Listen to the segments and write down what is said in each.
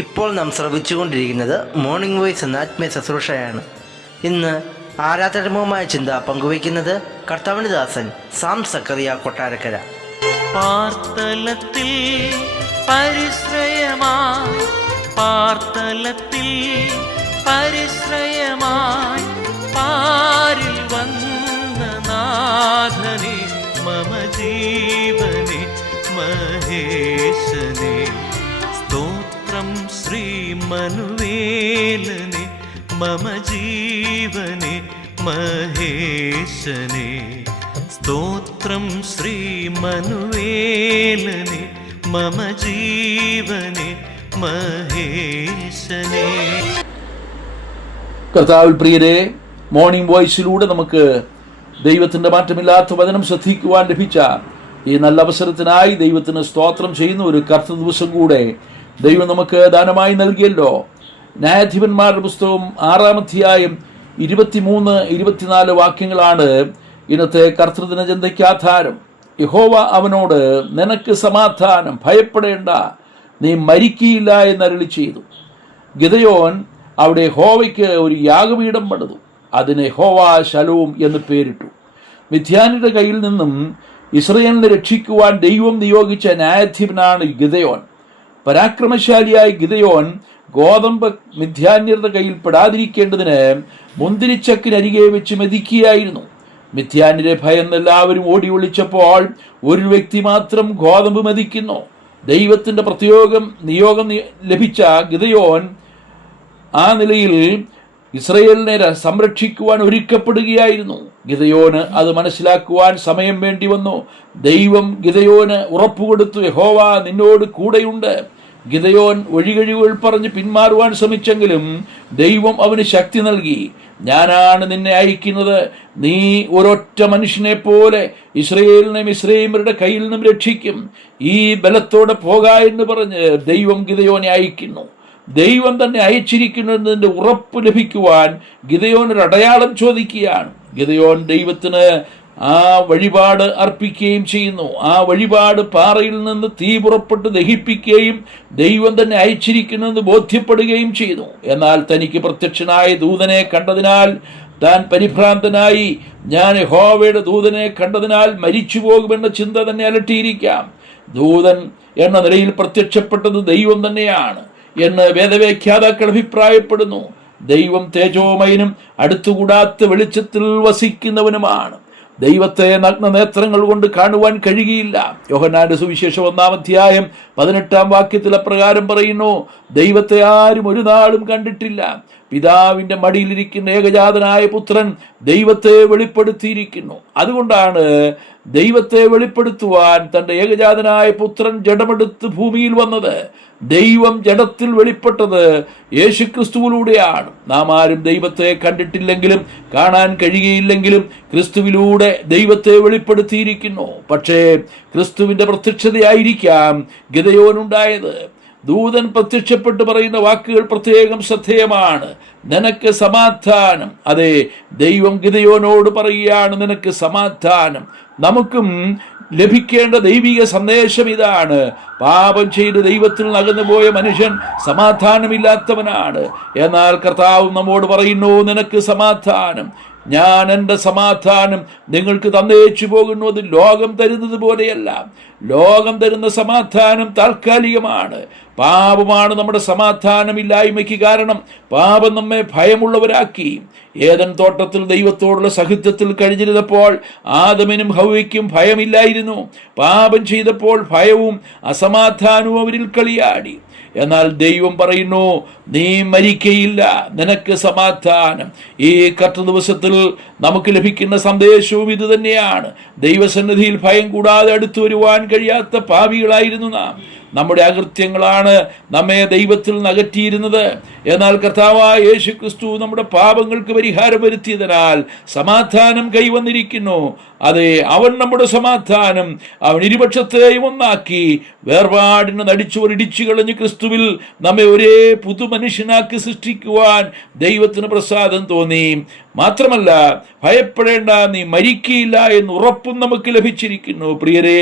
ഇപ്പോൾ നാം ശ്രവിച്ചുകൊണ്ടിരിക്കുന്നത് morning voice എന്ന ആത്മീയ ശുശ്രൂഷയാണ്. ഇന്ന് ആരാധനപരമായ ചിന്ത പങ്കുവയ്ക്കുന്നത് കർത്താവിന്റെ ദാസൻ സാം സക്കറിയ കൊട്ടാരക്കര. പാർത്തലത്തിൽ പരിശ്രയമായി, പാർത്തലത്തിൽ പരിശ്രയമായി, പാരിൽ വന്ന നാഥനെ, മമ ജീവനെ മഹേശനെ, സ്തോത്രം ശ്രീമനുവേലനെ, മമ ജീവനെ മഹേശനെ, സ്തോത്രം ശ്രീമനുവേലനെ, മമ ജീവനെ മഹേശനെ. കർത്താവിൽ പ്രിയരെ, മോർണിംഗ് വോയിസിലൂടെ നമുക്ക് ദൈവത്തിൻ്റെ മാറ്റമില്ലാത്ത വചനം ശ്രദ്ധിക്കുവാൻ ലഭിച്ച ഈ നല്ല അവസരത്തിനായി ദൈവത്തിന് സ്തോത്രം ചെയ്യുന്ന ഒരു കർത്തൃ ദിവസം കൂടെ ദൈവം നമുക്ക് ദാനമായി നൽകിയല്ലോ. ന്യായാധിപന്മാരുടെ പുസ്തകം 6-ാം അധ്യായം 23-24 വാക്യങ്ങളാണ് ഇന്നത്തെ കർത്തൃദിന ചിന്തയ്ക്ക് ആധാരം. യഹോവ അവനോട്, നിനക്ക് സമാധാനം, ഭയപ്പെടേണ്ട, നീ മരിക്കയില്ല എന്നരുളി ചെയ്തു. ഗിദെയോൻ അവിടെ യഹോവയ്ക്ക് ഒരു യാഗപീഠം പണിതു. അതിന് യഹോവ ശലോം എന്ന് പേരിട്ടു. മിദ്യാന്യരുടെ കയ്യിൽ നിന്നും ഇസ്രായേലിനെ രക്ഷിക്കുവാൻ ദൈവം നിയോഗിച്ച ന്യായാധിപനാണ് ഗിദെയോൻ. പരാക്രമശാലിയായ ഗിദെയോൻ ഗോതമ്പ് മിദ്യാന്യരുടെ കയ്യിൽ പെടാതിരിക്കേണ്ടതിന് മുന്തിരിച്ചക്കിനരികെ വെച്ച് മെതിക്കുകയായിരുന്നു. മിദ്യാന്യരെ ഭയന്ന് എല്ലാവരും ഓടി ഒളിച്ചപ്പോൾ ഒരു വ്യക്തി മാത്രം ഗോതമ്പ് മെതിക്കുന്നു. ദൈവത്തിൻ്റെ നിയോഗം ലഭിച്ച ഗിദെയോൻ ആ നിലയിൽ ഇസ്രായേലിനെ സംരക്ഷിക്കുവാൻ ഒരുക്കപ്പെടുകയായിരുന്നു. ഗിദെയോന് അത് മനസ്സിലാക്കുവാൻ സമയം വേണ്ടി വന്നു. ദൈവം ഗിദെയോന് ഉറപ്പുകൊടുത്തു, യഹോവ നിന്നോട് കൂടെയുണ്ട്. ഗിദെയോൻ ഒഴികഴിവുകൾ പറഞ്ഞ് പിന്മാറുവാൻ ശ്രമിച്ചെങ്കിലും ദൈവം അവന് ശക്തി നൽകി. ഞാനാണ് നിന്നെ അയക്കുന്നത്, നീ ഒരൊറ്റ മനുഷ്യനെ പോലെ ഇസ്രായേലിനെ മിസ്രയീമ്യരുടെ കയ്യിൽ നിന്നും രക്ഷിക്കും. ഈ ബലത്തോടെ പോക എന്ന് പറഞ്ഞ് ദൈവം ഗിദെയോനെ അയക്കുന്നു. ദൈവം തന്നെ അയച്ചിരിക്കുന്നതിൻ്റെ ഉറപ്പ് ലഭിക്കുവാൻ ഗിദെയോൻ ഒരു അടയാളം ചോദിക്കുകയാണ്. ഗിദെയോൻ ദൈവത്തിന് ആ വഴിപാട് അർപ്പിക്കുകയും ചെയ്യുന്നു. ആ വഴിപാട് പാറയിൽ നിന്ന് തീ പുറപ്പെട്ട് ദഹിപ്പിക്കുകയും ദൈവം തന്നെ അയച്ചിരിക്കുന്നെന്ന് ബോധ്യപ്പെടുകയും ചെയ്തു. എന്നാൽ തനിക്ക് പ്രത്യക്ഷനായ ദൂതനെ കണ്ടതിനാൽ താൻ പരിഭ്രാന്തനായി, ഞാൻ യഹോവയുടെ ദൂതനെ കണ്ടതിനാൽ മരിച്ചു പോകുമെന്ന ചിന്ത തന്നെ അലട്ടിയിരിക്കാം. ദൂതൻ എന്ന നിലയിൽ പ്രത്യക്ഷപ്പെട്ടത് ദൈവം തന്നെയാണ് എന്ന് വേദവ്യാഖ്യാതാക്കൾ അഭിപ്രായപ്പെടുന്നു. ദൈവം തേജോമയനും അടുത്തുകൂടാത്ത വെളിച്ചത്തിൽ വസിക്കുന്നവനുമാണ്. ദൈവത്തെ നഗ്നനേത്രങ്ങൾ കൊണ്ട് കാണുവാൻ കഴിയുകയില്ല. യോഹന്നാന്റെ സുവിശേഷം 1-ാം അധ്യായം 18-ാം വാക്യത്തിൽ അപ്രകാരം പറയുന്നു, ദൈവത്തെ ആരും ഒരു നാളും കണ്ടിട്ടില്ല. പിതാവിൻ്റെ മടിയിലിരിക്കുന്ന ഏകജാതനായ പുത്രൻ ദൈവത്തെ വെളിപ്പെടുത്തിയിരിക്കുന്നു. അതുകൊണ്ടാണ് ദൈവത്തെ വെളിപ്പെടുത്തുവാൻ തൻ്റെ ഏകജാതനായ പുത്രൻ ജഡമെടുത്ത് ഭൂമിയിൽ വന്നത്. ദൈവം ജഡത്തിൽ വെളിപ്പെട്ടത് യേശുക്രിസ്തുവിലൂടെയാണ്. നാം ആരും ദൈവത്തെ കണ്ടിട്ടില്ലെങ്കിലും കാണാൻ കഴിയുകയില്ലെങ്കിലും ക്രിസ്തുവിലൂടെ ദൈവത്തെ വെളിപ്പെടുത്തിയിരിക്കുന്നു. പക്ഷേ ക്രിസ്തുവിൻ്റെ പ്രത്യക്ഷതയായിരിക്കാം ഗിദെയോനുണ്ടായത്. ദൂതൻ പ്രത്യക്ഷപ്പെട്ട് പറയുന്ന വാക്കുകൾ പ്രത്യേകം ശ്രദ്ധേയമാണ്. നിനക്ക് സമാധാനം. അതെ, ദൈവം ഗിദെയോനോട് പറയുകയാണ്, നിനക്ക് സമാധാനം. നമുക്കും ലഭിക്കേണ്ട ദൈവിക സന്ദേശം ഇതാണ്. പാപം ചെയ്ത് ദൈവത്തിൽ അകന്നു പോയ മനുഷ്യൻ സമാധാനമില്ലാത്തവനാണ്. എന്നാൽ കർത്താവ് നമ്മോട് പറയുന്നു, നിനക്ക് സമാധാനം. ഞാൻ എൻ്റെ സമാധാനം നിങ്ങൾക്ക് തന്നേച്ചു പോകുന്നു. അത് ലോകം തരുന്നത് പോലെയല്ല. ലോകം തരുന്ന സമാധാനം താൽക്കാലികമാണ്. പാപമാണ് നമ്മുടെ സമാധാനമില്ലായ്മയ്ക്ക് കാരണം. പാപം നമ്മെ ഭയമുള്ളവരാക്കി. ഏദൻ തോട്ടത്തിൽ ദൈവത്തോടുള്ള സഹിത്വത്തിൽ കഴിഞ്ഞിരുന്നപ്പോൾ ആദമിനും ഹവ്വയ്ക്കും ഭയമില്ലായിരുന്നു. പാപം ചെയ്തപ്പോൾ ഭയവും അസമാധാനവും അവരിൽ കളിയാടി. എന്നാൽ ദൈവം പറയുന്നു, നീ മരിക്കയില്ല, നിനക്ക് സമാധാനം. ഈ കർത്തൃ ദിവസത്തിൽ നമുക്ക് ലഭിക്കുന്ന സന്ദേശവും ഇത് തന്നെയാണ്. ദൈവസന്നിധിയിൽ ഭയം കൂടാതെ അടുത്തു വരുവാൻ കഴിയാത്ത പാപികളായിരുന്നു നാം. നമ്മുടെ അകൃത്യങ്ങളാണ് നമ്മെ ദൈവത്തിൽ നിന്ന് അകറ്റിയിരുന്നത്. എന്നാൽ കർത്താവായ യേശു ക്രിസ്തു നമ്മുടെ പാപങ്ങൾക്ക് പരിഹാരം വരുത്തിയതിനാൽ സമാധാനം കൈവന്നിരിക്കുന്നു. അതെ, അവൻ നമ്മുടെ സമാധാനം. അവൻ ഇരുപക്ഷത്തെയും ഒന്നാക്കി വേർപാടിന് നടിച്ചവർ ഇടിച്ചു കളഞ്ഞ് ക്രിസ്തുവിൽ നമ്മെ ഒരേ പുതുമനുഷ്യനാക്കി സൃഷ്ടിക്കുവാൻ ദൈവത്തിന് പ്രസാദം തോന്നി. മാത്രമല്ല, ഭയപ്പെടേണ്ട, നീ മരിക്കയില്ല എന്ന് ഉറപ്പും നമുക്ക് ലഭിച്ചിരിക്കുന്നു. പ്രിയരെ,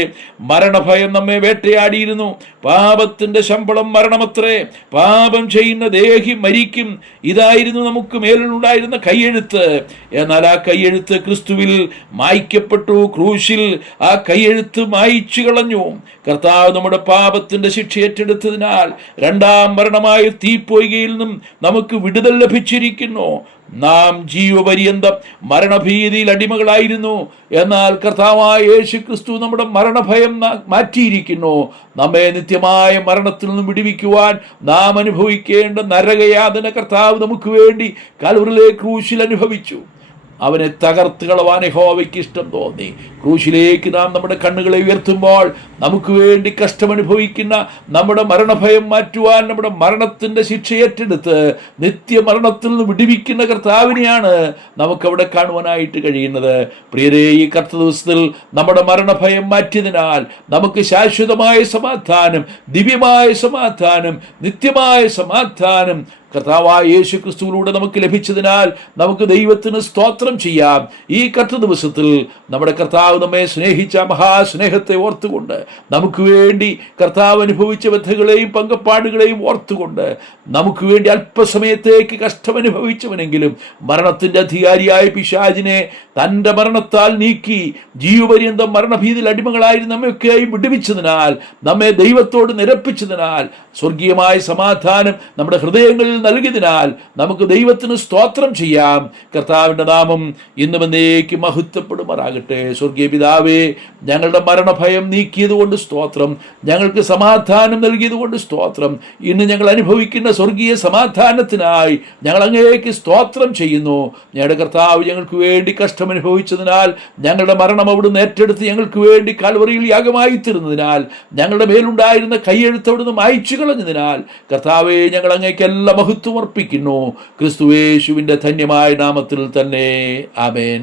മരണഭയം നമ്മെ വേട്ടയാടിയിരുന്നു. പാപത്തിന്റെ ശമ്പളം മരണമത്രേ, പാപം ചെയ്യുന്ന ദേഹി മരിക്കും. ഇതായിരുന്നു നമുക്ക് മേലുണ്ടായിരുന്ന കൈയെഴുത്ത്. എന്നാൽ ആ കൈയെഴുത്ത് ക്രിസ്തുവിൽ മായ്ക്കപ്പെട്ടു. ക്രൂശിൽ ആ കൈയെഴുത്ത് മായ്ച്ചു കളഞ്ഞു. കർത്താവ് നമ്മുടെ പാപത്തിന്റെ ശിക്ഷ ഏറ്റെടുത്തതിനാൽ രണ്ടാം മരണമായ തീപ്പൊയ്കയിൽ നിന്നും നമുക്ക് വിടുതൽ ലഭിച്ചിരിക്കുന്നു. നാം ജീവപര്യന്തം മരണഭീതിയിൽ അടിമകളായിരുന്നു. എന്നാൽ കർത്താവായ യേശു ക്രിസ്തു നമ്മുടെ മരണഭയം മാറ്റിയിരിക്കുന്നു. നമ്മെ നിത്യമായ മരണത്തിൽ നിന്നും വിടുവിക്കുവാൻ നാം അനുഭവിക്കേണ്ട നരകയാതന കർത്താവ് നമുക്ക് വേണ്ടി കൽവറിലെ ക്രൂശിൽ അനുഭവിച്ചു. അവനെ തകർത്ത് കളവാൻ യഹോവയ്ക്ക് ഇഷ്ടം തോന്നി. ക്രൂശിലേക്ക് നാം നമ്മുടെ കണ്ണുകളെ ഉയർത്തുമ്പോൾ നമുക്ക് വേണ്ടി കഷ്ടമനുഭവിക്കുന്ന നമ്മുടെ മരണഭയം മാറ്റുവാൻ, നമ്മുടെ മരണത്തിന്റെ ശിക്ഷ ഏറ്റെടുത്ത് നിത്യമരണത്തിൽ നിന്ന് വിടുവിക്കുന്ന കർത്താവിനെയാണ് നമുക്കവിടെ കാണുവാനായിട്ട് കഴിയുന്നത്. പ്രിയരേ, ഈ കർത്ത ദിവസത്തിൽ നമ്മുടെ മരണഭയം മാറ്റിയതിനാൽ നമുക്ക് ശാശ്വതമായ സമാധാനം, ദിവ്യമായ സമാധാനം, നിത്യമായ സമാധാനം കർത്താവായ യേശു ക്രിസ്തുവിലൂടെ നമുക്ക് ലഭിച്ചതിനാൽ നമുക്ക് ദൈവത്തിന് സ്തോത്രം ചെയ്യാം. ഈ കർത്ത ദിവസത്തിൽ നമ്മുടെ കർത്താവ് നമ്മെ സ്നേഹിച്ച മഹാസ്നേഹത്തെ ഓർത്തുകൊണ്ട്, നമുക്ക് വേണ്ടി കർത്താവ് അനുഭവിച്ച വ്യഥകളെയും പങ്കപ്പാടുകളെയും ഓർത്തുകൊണ്ട്, നമുക്ക് വേണ്ടി അല്പസമയത്തേക്ക് കഷ്ടമനുഭവിച്ചവനെങ്കിലും മരണത്തിന്റെ അധികാരിയായ പിശാചിനെ തൻ്റെ മരണത്താൽ നീക്കി ജീവപര്യന്തം മരണഭീതിയിൽ അടിമകളായി നമ്മയൊക്കെയായി വിടുവിച്ചതിനാൽ, നമ്മെ ദൈവത്തോട് നിരപ്പിച്ചതിനാൽ, സ്വർഗീയമായ സമാധാനം നമ്മുടെ ഹൃദയങ്ങളിൽ നൽകിയതിനാൽ നമുക്ക് ദൈവത്തിന് സ്തോത്രം ചെയ്യാം. കർത്താവിന്റെ നാമം ഇന്നും എന്നേക്കും മഹത്വപ്പെടുമാറാകട്ടെ. സ്വർഗീയ പിതാവേ, ഞങ്ങളുടെ മരണഭയം നീക്കിയത് കൊണ്ട് സ്തോത്രം, ഞങ്ങൾക്ക് സമാധാനം നൽകിയത് കൊണ്ട് സ്തോത്രം. ഇന്ന് ഞങ്ങൾ അനുഭവിക്കുന്ന സ്വർഗീയ സമാധാനത്തിനായി ഞങ്ങൾ അങ്ങേക്ക് സ്തോത്രം ചെയ്യുന്നു. ഞങ്ങളുടെ കർത്താവ് ഞങ്ങൾക്ക് വേണ്ടി കഷ്ടമനുഭവിച്ചതിനാൽ, ഞങ്ങളുടെ മരണം അവിടുന്ന് ഏറ്റെടുത്ത് ഞങ്ങൾക്ക് വേണ്ടി കാൽവറിയിൽ യാഗമായി തീർന്നതിനാൽ, ഞങ്ങളുടെ മേലുണ്ടായിരുന്ന കൈയെഴുത്ത് അവിടുന്ന് മായ്ച്ചു കളഞ്ഞതിനാൽ, കർത്താവെ, ഞങ്ങൾ അങ്ങേക്ക് എല്ലാ മഹത്വം അർപ്പിക്കുന്നു. ക്രിസ്തുയേശുവിന്റെ ധന്യമായ നാമത്തിൽ തന്നെ. ആമേൻ.